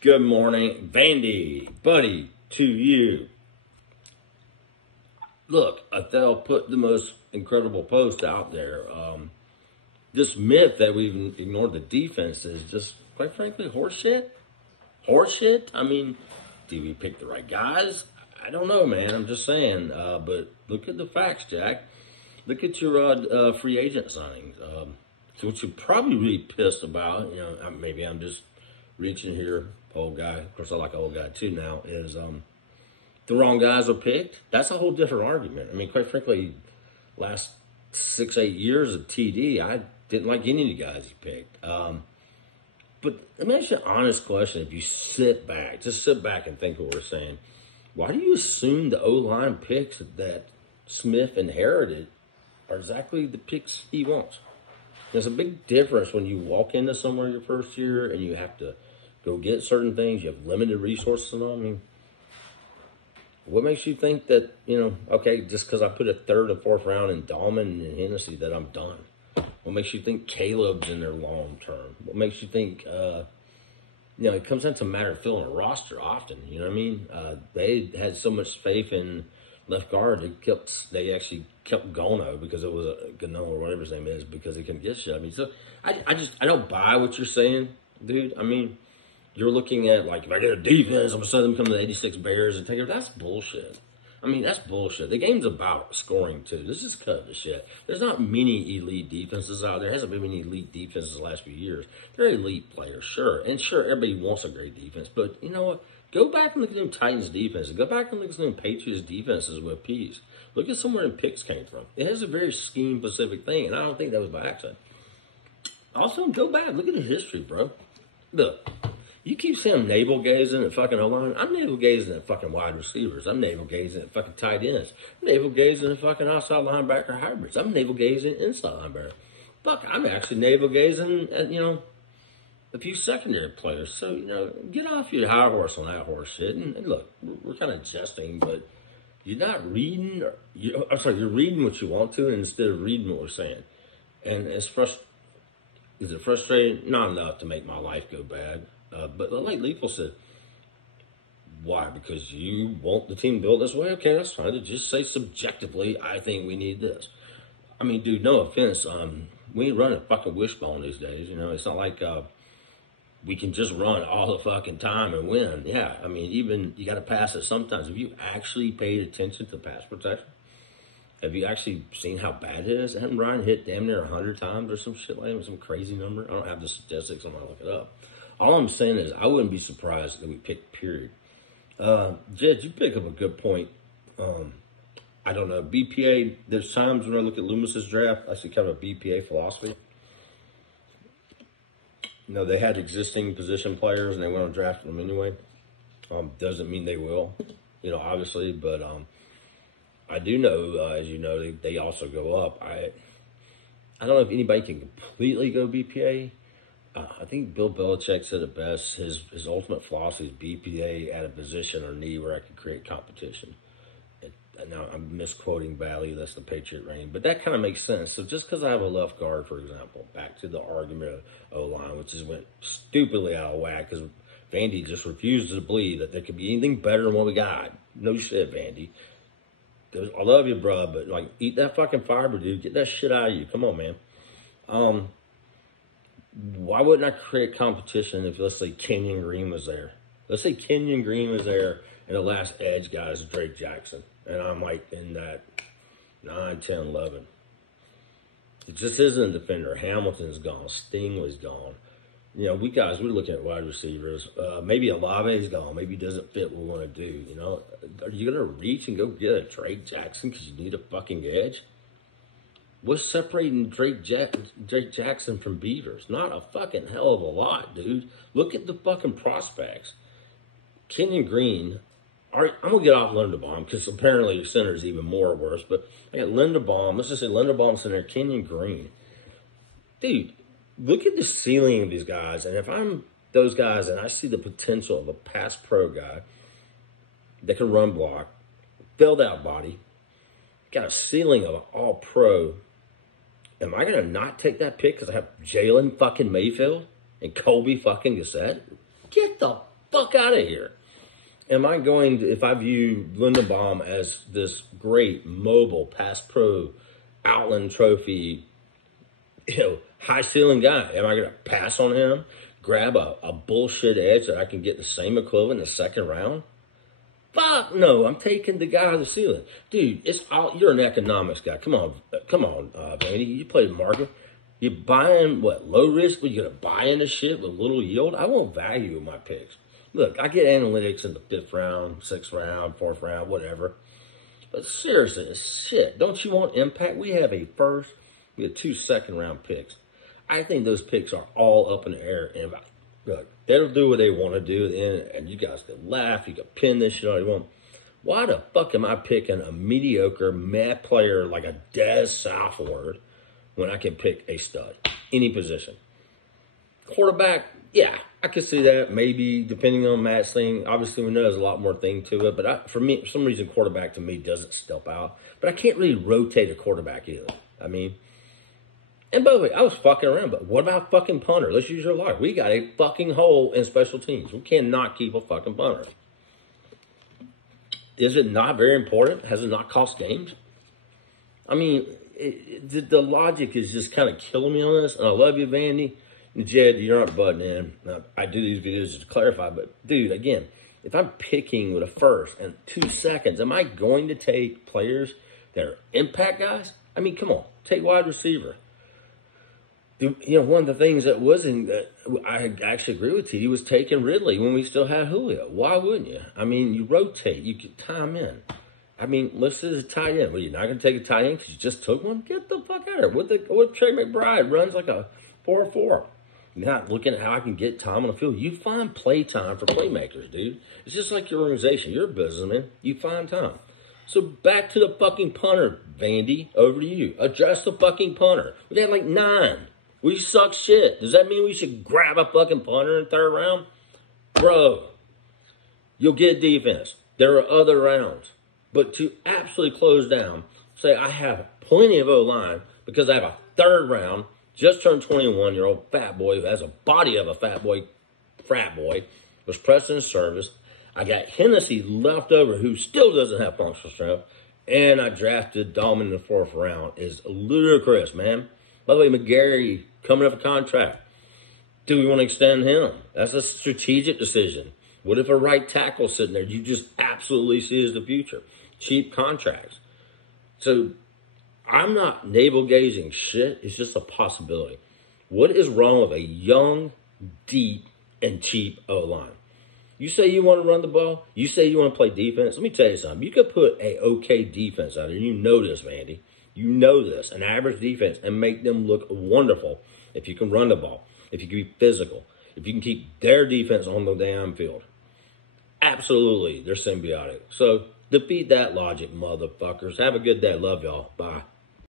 Good morning, Vandy, buddy, to you. Look, I'll put the most incredible post out there. This myth that we've ignored the defense is just, quite frankly, horseshit. Horseshit? I mean, did we pick the right guys? I don't know, man. I'm just saying. But look at the facts, Jack. Look at your free agent signings. What you're probably really pissed about, maybe I'm just reaching here, old guy. Of course, I like old guy too now, is the wrong guys are picked. That's a whole different argument. I mean, quite frankly, last 6-8 years of TD, I didn't like any of the guys he picked. But let me ask you an honest question. If you just sit back and think what we're saying. Why do you assume the O-line picks that Smith inherited are exactly the picks he wants? There's a big difference when you walk into somewhere your first year and you have to go get certain things. You have limited resources and all. I mean, what makes you think that, okay, just because I put a third and fourth round in Dahlman and Hennessy that I'm done? What makes you think Caleb's in there long term? What makes you think, it comes down to a matter of filling a roster often, you know what I mean? They had so much faith in left guard, they actually kept Gono because it was Gano or whatever his name is, because he couldn't get shit. I mean, so I don't buy what you're saying, dude. I mean, you're looking at, like, if I get a defense, I'm going to send them come to the 86 Bears and take it. That's bullshit. I mean, that's bullshit. The game's about scoring, too. This is cut the shit. There's not many elite defenses out there. There hasn't been many elite defenses the last few years. They're elite players, sure. And sure, everybody wants a great defense. But you know what? Go back and look at them Titans defenses. Go back and look at them Patriots defenses with P's. Look at somewhere the picks came from. It has a very scheme-specific thing, and I don't think that was by accident. Also, go back. Look at the history, bro. Look. You keep saying I'm navel-gazing at fucking O-line. I'm navel-gazing at fucking wide receivers. I'm navel-gazing at fucking tight ends. I'm navel-gazing at fucking outside linebacker hybrids. I'm navel-gazing at inside linebacker. Fuck, I'm actually navel-gazing at, a few secondary players. So, get off your high horse on that horse shit. And look, we're kind of jesting, but you're not reading. You're reading what you want to instead of reading what we're saying. And it's frustrating. Is it frustrating? Not enough to make my life go bad. But like Lethal said, why? Because you want the team built this way? Okay, that's fine. To just say subjectively, I think we need this. I mean, dude, no offense. We ain't running fucking wishbone these days. It's not like we can just run all the fucking time and win. Yeah, I mean, even you got to pass it sometimes. Have you actually paid attention to pass protection? Have you actually seen how bad it is? Hasn't Ryan hit damn near 100 times or some shit like that, some crazy number? I don't have the statistics. I'm going to look it up. All I'm saying is I wouldn't be surprised that we picked, period. Jed, you pick up a good point. I don't know. BPA, there's times when I look at Loomis's draft, I see kind of a BPA philosophy. They had existing position players and they went on drafting them anyway. Doesn't mean they will, obviously. But I do know, as you know, they also go up. I don't know if anybody can completely go BPA. I think Bill Belichick said it best. His ultimate philosophy is BPA at a position or need where I can create competition. Now, I'm misquoting badly. That's the Patriot reign. But that kind of makes sense. So just because I have a left guard, for example, back to the argument of O-line, which just went stupidly out of whack because Vandy just refuses to believe that there could be anything better than what we got. No shit, Vandy. I love you, bro, but, eat that fucking fiber, dude. Get that shit out of you. Come on, man. Why wouldn't I create competition if, let's say, Kenyon Green was there? Let's say Kenyon Green was there, and the last edge guy is Drake Jackson. And I'm, in that 9, 10, 11. It just isn't a defender. Hamilton's gone. Sting was gone. We're looking at wide receivers. Maybe Olave's gone. Maybe he doesn't fit what we want to do, Are you going to reach and go get a Drake Jackson because you need a fucking edge? What's separating Drake Jackson from Beavers? Not a fucking hell of a lot, dude. Look at the fucking prospects. Kenyon Green. All right, I'm going to get off Linderbaum because apparently center is even more worse. But I got Linderbaum. Let's just say Linderbaum center, Kenyon Green. Dude, look at the ceiling of these guys. And if I'm those guys and I see the potential of a pass pro guy that can run block, filled out body, got a ceiling of an all pro, am I going to not take that pick because I have Jalen fucking Mayfield and Colby fucking Gissett? Get the fuck out of here. Am I going to, if I view Lindenbaum as this great mobile pass pro Outland Trophy, high ceiling guy, am I going to pass on him, grab a bullshit edge that I can get the same equivalent in the second round? Fuck no, I'm taking the guy on the ceiling. Dude, it's all, you're an economics guy. Come on, Vandy. You play market. You're buying, what, low risk, but you're going to buy into shit with little yield? I want value in my picks. Look, I get analytics in the 5th round, 6th round, 4th round, whatever. But seriously, it's shit. Don't you want impact? We have a first, we have 2 second-round picks. I think those picks are all up in the air. And look, they'll do what they want to do, and you guys can laugh. You can pin this shit all you want. Why the fuck am I picking a mediocre mad player like a Des Southward when I can pick a stud? Any position. Quarterback, yeah, I could see that. Maybe, depending on Matt's thing. Obviously, we know there's a lot more thing to it. But for me, for some reason, quarterback to me doesn't step out. But I can't really rotate a quarterback either. I mean, and by the way, I was fucking around. But what about fucking punter? Let's use your logic. We got a fucking hole in special teams. We cannot keep a fucking punter. Is it not very important? Has it not cost games? I mean, the logic is just kind of killing me on this. And I love you, Vandy. And Jed, you're not butting in. Now, I do these videos just to clarify. But, dude, again, if I'm picking with a first and 2 seconds, am I going to take players that are impact guys? I mean, come on. Take wide receiver. One of the things that I actually agree with you was taking Ridley when we still had Julio. Why wouldn't you? I mean, you rotate. You can time in. I mean, let's say it's a tight end. Well, you're not going to take a tight end because you just took one? Get the fuck out of here. What Trey McBride runs like a 4-4. Not looking at how I can get time on the field. You find play time for playmakers, dude. It's just like your organization. You're a businessman. You find time. So back to the fucking punter, Vandy. Over to you. Address the fucking punter. We've had like 9. We suck shit. Does that mean we should grab a fucking punter in the 3rd round? Bro, you'll get defense. There are other rounds. But to absolutely close down, say I have plenty of O-line because I have a 3rd round, just turned 21-year-old fat boy who has a body of a fat boy, frat boy, was pressed in service. I got Hennessy left over who still doesn't have functional strength. And I drafted Dahlman in the 4th round. It's ludicrous, man. By the way, McGarry coming up a contract. Do we want to extend him? That's a strategic decision. What if a right tackle sitting there you just absolutely see as the future? Cheap contracts. So I'm not navel-gazing shit. It's just a possibility. What is wrong with a young, deep, and cheap O-line? You say you want to run the ball. You say you want to play defense. Let me tell you something. You could put a okay defense out there. You know this, Vandy. You know this. An average defense and make them look wonderful if you can run the ball, if you can be physical, if you can keep their defense on the damn field. Absolutely, they're symbiotic. So defeat that logic, motherfuckers. Have a good day. Love y'all. Bye.